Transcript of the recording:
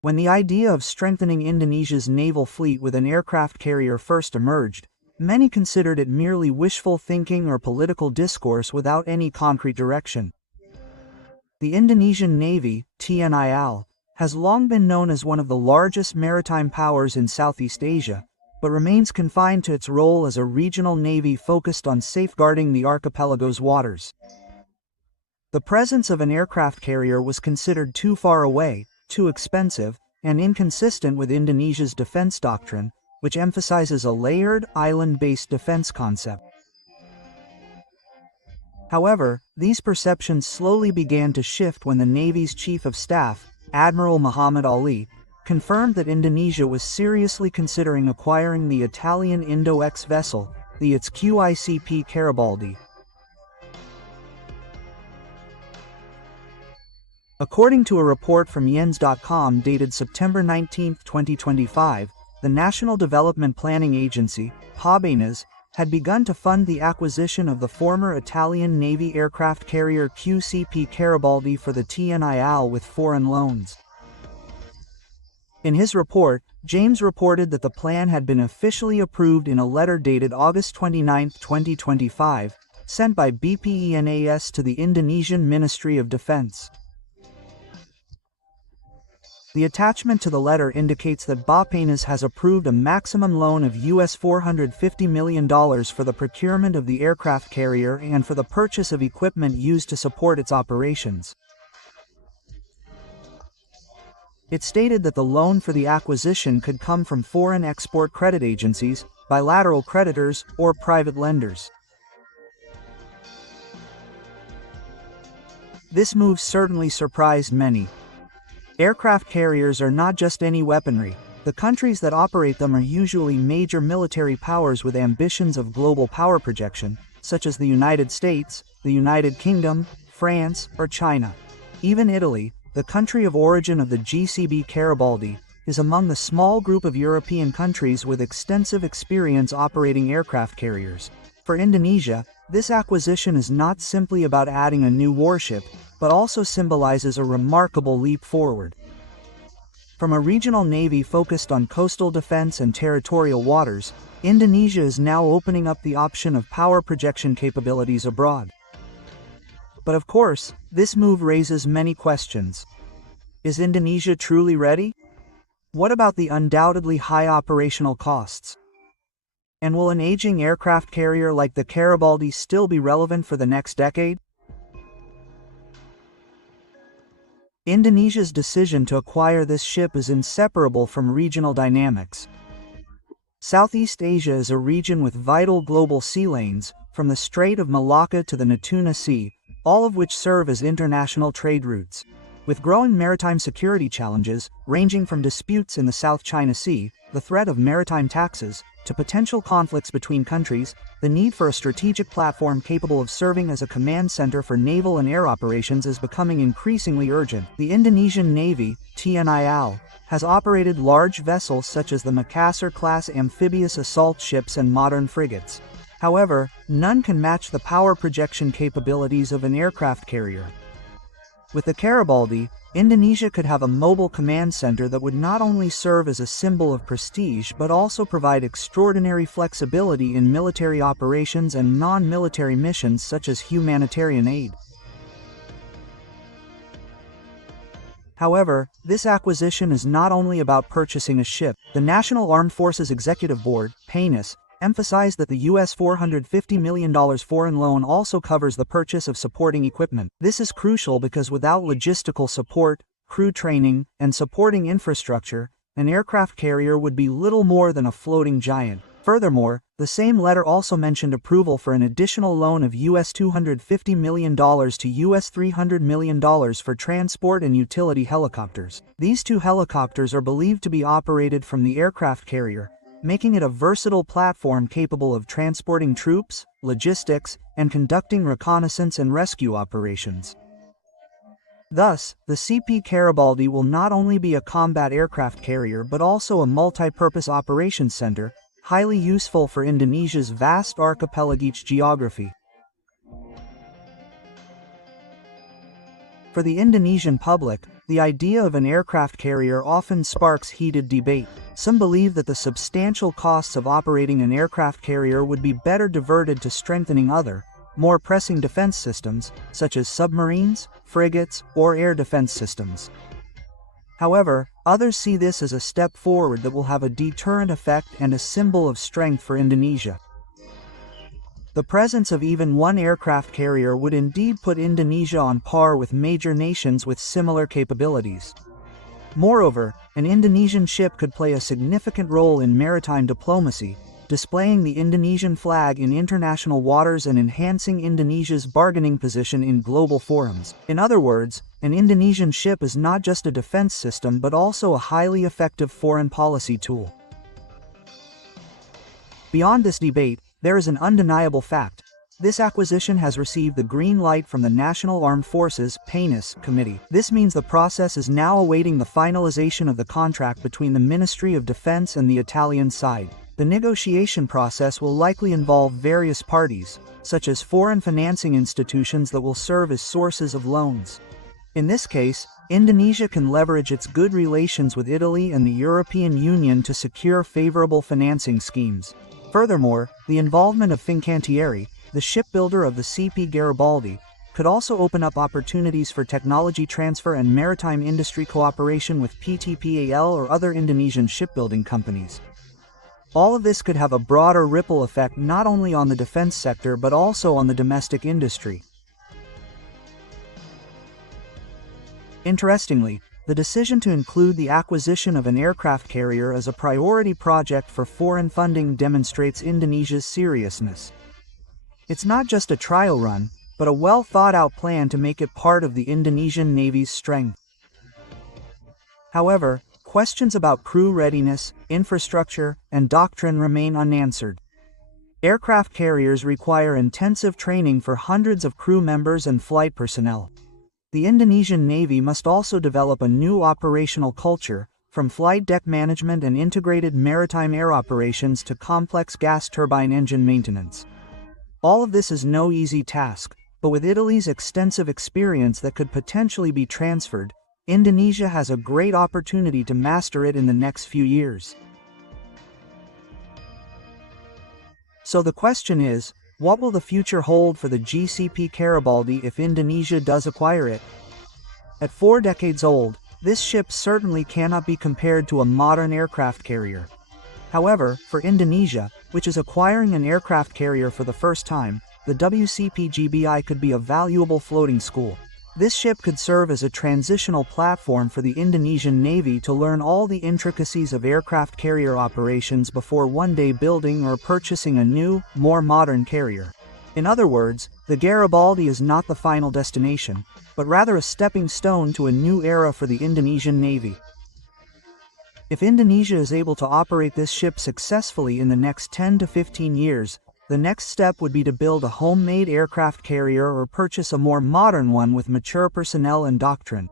When the idea of strengthening Indonesia's naval fleet with an aircraft carrier first emerged, many considered it merely wishful thinking or political discourse without any concrete direction. The Indonesian Navy, TNI AL, has long been known as one of the largest maritime powers in Southeast Asia, but remains confined to its role as a regional navy focused on safeguarding the archipelago's waters. The presence of an aircraft carrier was considered too far away, too expensive, and inconsistent with Indonesia's defense doctrine, which emphasizes a layered, island-based defense concept. However, these perceptions slowly began to shift when the Navy's Chief of Staff, Admiral Muhammad Ali, confirmed that Indonesia was seriously considering acquiring the Italian Indo-X vessel, the QICP Garibaldi. According to a report from Yens.com dated September 19, 2025, the National Development Planning Agency, PABANAS, had begun to fund the acquisition of the former Italian Navy aircraft carrier QCP Garibaldi for the TNI AL with foreign loans. In his report, James reported that the plan had been officially approved in a letter dated August 29, 2025, sent by BPENAS to the Indonesian Ministry of Defense. The attachment to the letter indicates that BPENAS has approved a maximum loan of US $450 million for the procurement of the aircraft carrier and for the purchase of equipment used to support its operations. It stated that the loan for the acquisition could come from foreign export credit agencies, bilateral creditors, or private lenders. This move certainly surprised many. Aircraft carriers are not just any weaponry. The countries that operate them are usually major military powers with ambitions of global power projection, such as the United States, the United Kingdom, France, or China. Even Italy, the country of origin of the GCB Garibaldi, is among the small group of European countries with extensive experience operating aircraft carriers. For Indonesia, this acquisition is not simply about adding a new warship, but also symbolizes a remarkable leap forward. From a regional navy focused on coastal defense and territorial waters, Indonesia is now opening up the option of power projection capabilities abroad. But of course, this move raises many questions. Is Indonesia truly ready? What about the undoubtedly high operational costs? And will an aging aircraft carrier like the Garibaldi still be relevant for the next decade? Indonesia's decision to acquire this ship is inseparable from regional dynamics. Southeast Asia is a region with vital global sea lanes, from the Strait of Malacca to the Natuna Sea, all of which serve as international trade routes. With growing maritime security challenges, ranging from disputes in the South China Sea, the threat of maritime taxes, to potential conflicts between countries, the need for a strategic platform capable of serving as a command center for naval and air operations is becoming increasingly urgent. The Indonesian Navy, TNI AL, has operated large vessels such as the Makassar-class amphibious assault ships and modern frigates. However, none can match the power projection capabilities of an aircraft carrier. With the Garibaldi, Indonesia could have a mobile command center that would not only serve as a symbol of prestige but also provide extraordinary flexibility in military operations and non-military missions such as humanitarian aid. However, this acquisition is not only about purchasing a ship. The National Armed Forces Executive Board, PANAS, emphasized that the US $450 million foreign loan also covers the purchase of supporting equipment. This is crucial because without logistical support, crew training, and supporting infrastructure, an aircraft carrier would be little more than a floating giant. Furthermore, the same letter also mentioned approval for an additional loan of US $250 million to US $300 million for transport and utility helicopters. These two helicopters are believed to be operated from the aircraft carrier, making it a versatile platform capable of transporting troops, logistics, and conducting reconnaissance and rescue operations. Thus, the CP Garibaldi will not only be a combat aircraft carrier but also a multi-purpose operations center, highly useful for Indonesia's vast archipelagic geography. For the Indonesian public, the idea of an aircraft carrier often sparks heated debate. Some believe that the substantial costs of operating an aircraft carrier would be better diverted to strengthening other, more pressing defense systems, such as submarines, frigates, or air defense systems. However, others see this as a step forward that will have a deterrent effect and a symbol of strength for Indonesia. The presence of even one aircraft carrier would indeed put Indonesia on par with major nations with similar capabilities. Moreover, an Indonesian ship could play a significant role in maritime diplomacy, displaying the Indonesian flag in international waters and enhancing Indonesia's bargaining position in global forums. In other words, an Indonesian ship is not just a defense system but also a highly effective foreign policy tool. Beyond this debate, there is an undeniable fact. This acquisition has received the green light from the National Armed Forces (PANIS) Committee. This means the process is now awaiting the finalization of the contract between the Ministry of Defense and the Italian side. The negotiation process will likely involve various parties, such as foreign financing institutions that will serve as sources of loans. In this case, Indonesia can leverage its good relations with Italy and the European Union to secure favorable financing schemes. Furthermore, the involvement of Fincantieri, the shipbuilder of the CP Garibaldi, could also open up opportunities for technology transfer and maritime industry cooperation with PTPAL or other Indonesian shipbuilding companies. All of this could have a broader ripple effect not only on the defense sector but also on the domestic industry. Interestingly, the decision to include the acquisition of an aircraft carrier as a priority project for foreign funding demonstrates Indonesia's seriousness. It's not just a trial run, but a well-thought-out plan to make it part of the Indonesian Navy's strength. However, questions about crew readiness, infrastructure, and doctrine remain unanswered. Aircraft carriers require intensive training for hundreds of crew members and flight personnel. The Indonesian Navy must also develop a new operational culture, from flight deck management and integrated maritime air operations to complex gas turbine engine maintenance. All of this is no easy task, but with Italy's extensive experience that could potentially be transferred, Indonesia has a great opportunity to master it in the next few years. So the question is, what will the future hold for the GCP Garibaldi if Indonesia does acquire it? At 4 decades old, this ship certainly cannot be compared to a modern aircraft carrier. However, for Indonesia, which is acquiring an aircraft carrier for the first time, the WCP GBI could be a valuable floating school. This ship could serve as a transitional platform for the Indonesian Navy to learn all the intricacies of aircraft carrier operations before one day building or purchasing a new, more modern carrier. In other words, the Garibaldi is not the final destination, but rather a stepping stone to a new era for the Indonesian Navy. If Indonesia is able to operate this ship successfully in the next 10 to 15 years, the next step would be to build a homemade aircraft carrier or purchase a more modern one with mature personnel and doctrine.